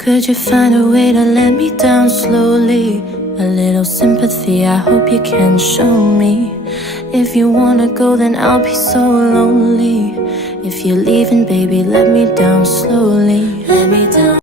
Could you find a way to let me down slowly? A little sympathy, I hope you can show me. If you wanna go, then I'll be so lonely. If you're leaving, baby, let me down slowly. Let me down